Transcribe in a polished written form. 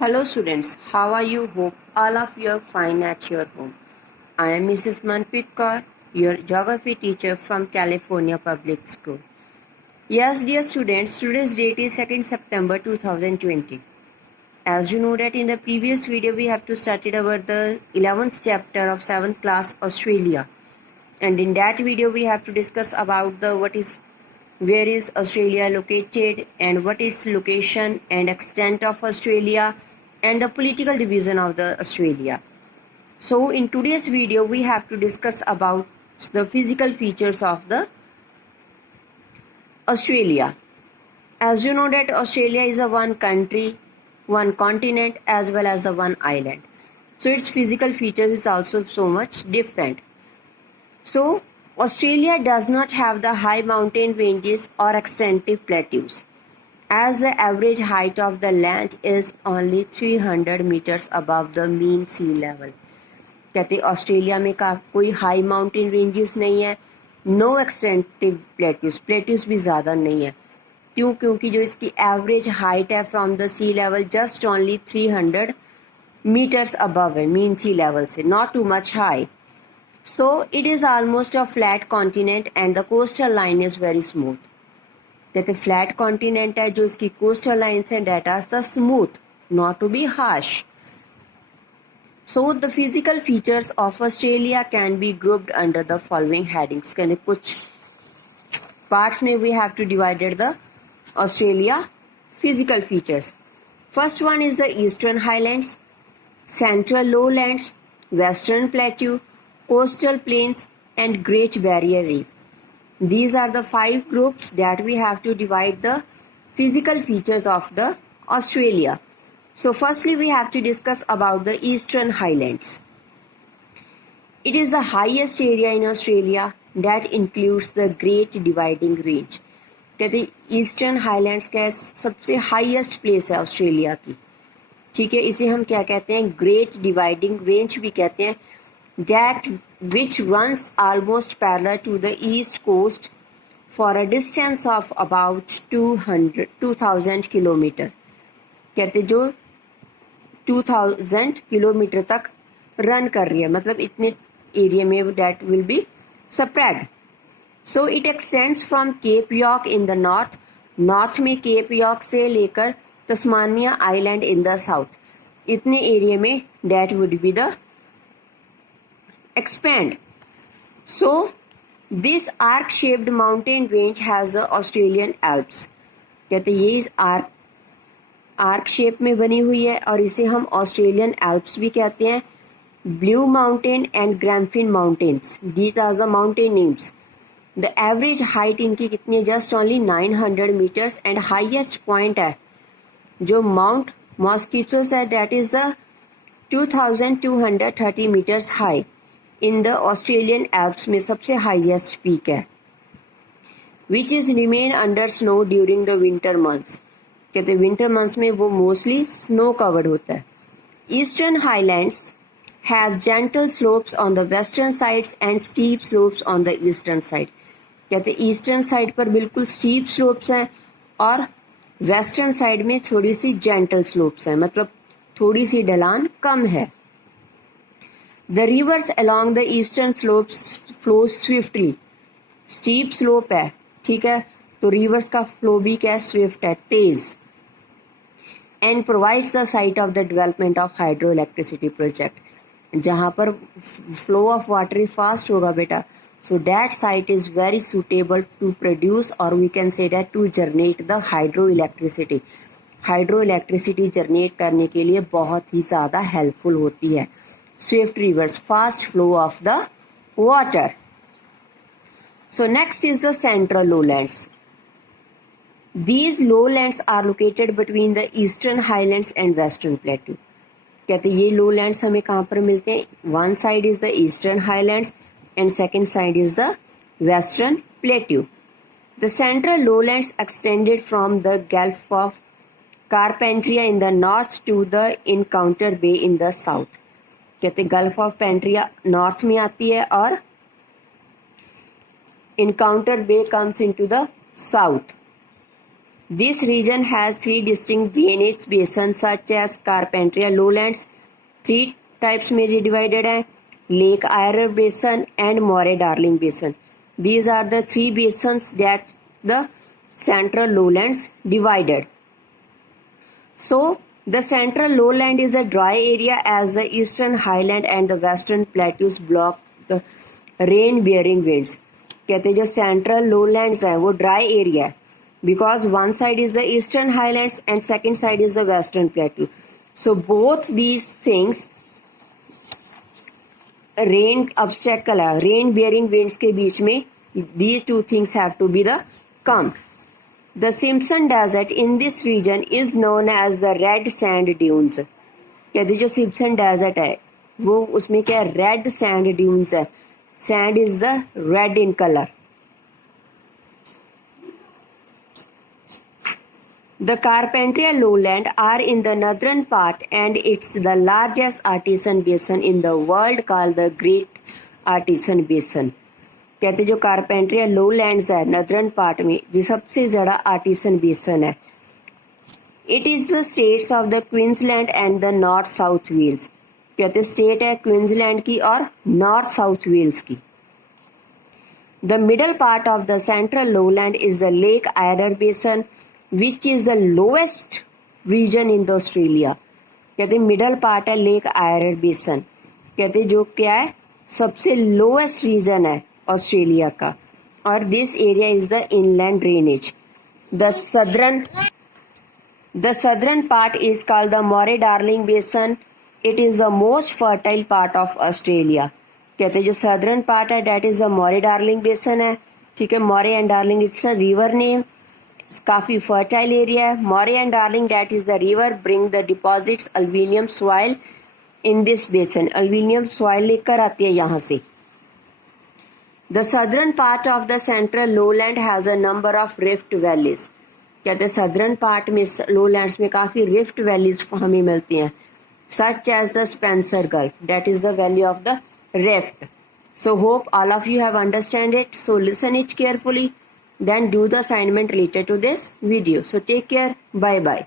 Hello students, how are you? Hope all of you are fine at your home. I am Mrs. Manpreet Kaur, your geography teacher from California Public School. Yes, dear students, today's date is 2nd September 2020. As you know that in the previous video we have to studied about the 11th chapter of 7th class Australia. And in that video we have to discuss about the where is Australia located and what is the location and extent of Australia and the political division of the Australia. So in today's video we have to discuss about the physical features of the Australia. As you know that Australia is a one country, one continent as well as the one island. So its physical features is also so much different. So Australia does not have the high mountain ranges or extensive plateaus, as the average height of the land is only 300 meters above the mean sea level. कहते Australia में कोई high mountain ranges नहीं है, no extensive plateaus भी ज़्यादा नहीं है. क्यों? क्योंकि जो इसकी एवरेज हाइट है from the sea level just only 300 meters above है मीन सी लेवल से, not too much high. So it is almost a flat continent and the coastal line is very smooth. कहते flat continent है, जो इसकी coastal lines हैं that are the smooth, not to be harsh. So the physical features of Australia can be grouped under the following headings. कहते कुछ parts में we have to divided the Australia physical features. First one is the Eastern Highlands, Central Lowlands, Western Plateau, Coastal Plains and Great Barrier Reef. These are the 5 groups that we have to divide the physical features of the Australia. So firstly we have to discuss about the Eastern Highlands. It is the highest area in Australia that includes the Great Dividing Range. कहते eastern highlands का सबसे highest place है Australia की. ठीक है, इसे हम क्या कहते हैं? ग्रेट डिवाइडिंग रेंज भी कहते हैं. That which runs almost parallel to the east coast for a distance of about 2000 kilometre. कहते जो 2000 किलोमीटर तक रन कर रही है, मतलब इतने एरिया में that will be spread. So it extends from Cape York in the north में Cape York से लेकर Tasmania island in the south. इतने एरिया में that would be the expand. So this arc shaped mountain range has the Australian Alps. कहते ये arc shape में बनी हुई है और इसे हम ऑस्ट्रेलियन एल्प्स भी कहते हैं. Blue mountain and Grampian mountains, these are the mountain names. The average height इनकी कितनी है? Just only 900 meters and highest point है जो माउंट मॉस्किटोस है, that is the 2230 meters high. In the Australian Alps में सबसे हाईएस्ट पीक है, which is remain under snow during the winter months. कहते विंटर मंथ्स में वो मोस्टली स्नो कवर्ड होता है. Eastern highlands have gentle slopes on the western sides and steep slopes on the eastern side. कहते eastern side पर बिल्कुल steep slopes हैं और वेस्टर्न साइड में थोड़ी सी जेंटल स्लोप्स हैं, मतलब थोड़ी सी ढलान कम है. The rivers along the eastern slopes flow swiftly. Steep slope है, ठीक है, तो rivers का flow भी क्या है? Swift है, तेज. And provides the site of the development of hydroelectricity project. जहाँ पर flow of water fast होगा बेटा, so that site is very suitable to produce or we can say that to generate the hydroelectricity. Hydroelectricity generate करने के लिए बहुत ही ज़्यादा helpful होती है. Swift rivers, fast flow of the water. So next is the central lowlands. These lowlands are located between the eastern highlands and western plateau. कहते ये lowlands हमें कहाँ पर मिलते हैं? One side is the eastern highlands and second side is the western plateau. The central lowlands extended from the Gulf of Carpentaria in the north to the Encounter Bay in the south. कहते gulf of पेंट्रिया north में आती है और इनकाउंटर bay comes into the south. This region has three distinct drainage basins such as Carpentria lowlands. Three types में divided है, Lake Eyre basin and Moray-Darling basin. These are the three basins that the central lowlands divided. So the central lowland is a dry area as the eastern highland and the western plateaus block the rain bearing winds. कहते जो central lowlands है वो dry area है because one side is the eastern highlands and second side is the western plateau. So both these things rain obstacle है, rain bearing winds के बीच में these two things have to be the come. The Simpson Desert in this region is known as the red sand dunes. कहते जो Simpson Desert है वो उसमें क्या red sand dunes है. Sand is the red in color. The Carpentria lowland are in the northern part and it's the largest artesian basin in the world called the Great Artesian Basin. कहते जो Carpentaria लोलैंड्स है नदरन part में जो सबसे ज़्यादा artesian basin है. It is the states of the Queensland and the north south Wales. कहते state है क्वींसलैंड की और नॉर्थ साउथ वेल्स की. The middle part of the central lowland is the Lake Eyre basin which is the lowest region in the Australia. कहते middle part है Lake Eyre basin. कहते जो क्या है सबसे लोएस्ट रीजन है ऑस्ट्रेलिया का और this area is the inland drainage. The southern part is called the Murray Darling basin. It is the most fertile part of Australia. कहते जो सदर्न पार्ट है that is the Murray Darling basin है. ठीक है, Murray and Darling it's a river name. काफ़ी fertile area है. Murray and Darling that is the river bring the deposits alluvium soil in this basin. Alluvium soil लेकर आती है यहाँ से. The southern part of the central lowland has a number of rift valleys. कहते हैं southern part में lowlands में काफ़ी rift valleys हमें मिलती हैं such as the Spencer Gulf, that is the valley of the rift. So hope all of you have understand it. So listen it carefully, then do the assignment related to this video. So take care. Bye bye.